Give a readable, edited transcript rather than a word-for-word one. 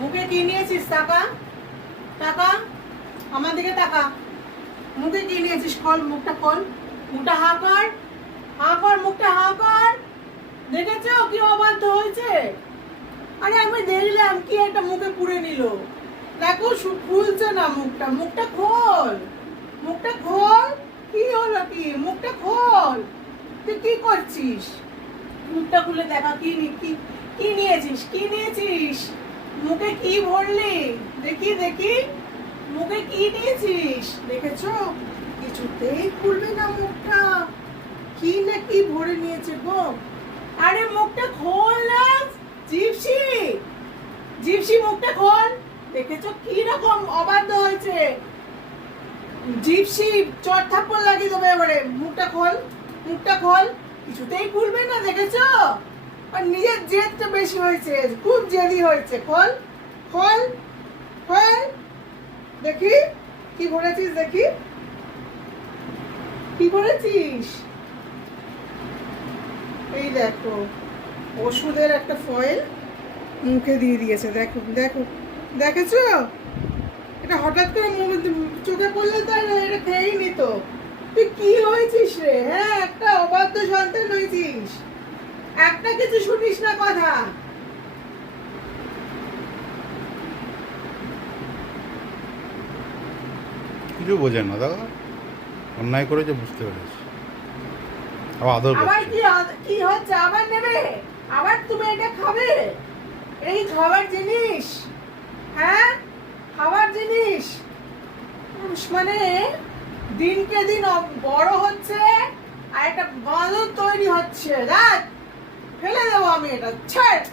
মুখে কি নিয়েছিস? টাকা টাকা আমার দিকে টাকা। মুখে কি নিয়েছিস? খোল মুখটা, খোল মুখটা, হা কর, হা কর, মুখটা হা কর। দেখেছো কি অবাধ্য হয়েছে? আরে আমি দেখলাম কি একটা মুখে পুড়ে নিল। দেখো খুলছে না মুখটা। মুখটা খোল, মুখটা খোল। কি হলো কি? মুখটা খোল। তুই কি করছিস? মুখটা খুলে দেখা। কি কি নিয়েছিস? কি নিয়েছিস? মুখে কি ভরলি? দেখি দেখি, মুখে কি নিয়েছিস? দেখেছো কিছুতেই খুলবে না মুখটা। কি না কি ভরে নিয়েছে গো। আরে মুখটা খোল না জিপসি, জিপসি মুখটা খোল। দেখেছো কি রকম অবাধ্য হয়েছে। জিপসি চট থাপ্পড় লাগিয়ে দেবে এবারে। মুখটা খোল, মুখটা খোল। কিছুতেই খুলবে না, দেখেছো? আর নিজের জেদটা বেশি হয়েছে, খুব জেদি হয়েছে। খোল খোল খোল। দেখি কি ভরেছিস, দেখি কি ভরেছিস। এই দেখো ওষুধের একটা ফয়েল মুখে দিয়ে দিয়েছে। দেখো দেখো, দেখেছো? এটা হঠাৎ করে চোখে পড়লে তো এটা খেয়েই নিত। তুই কি হয়েছিস রে? হ্যাঁ, একটা অবাধ্য সন্তান হয়েছিস। একটা কিছু শুনিস না কথা। কিছু বোঝে না দাদা, অন্যায় করেছে বুঝতে পেরেছি। আবার আদর আবার করছে। কি হচ্ছে? আবার নেবে? আবার তুমি এটা খাবে? এই খাবার জিনিস, হ্যাঁ খাবার জিনিস। মানে দিনকে দিন বড় হচ্ছে আর একটা বাঁদর তৈরি হচ্ছে। দেখ ফেলে দেবো আমি এটা। ছাড়।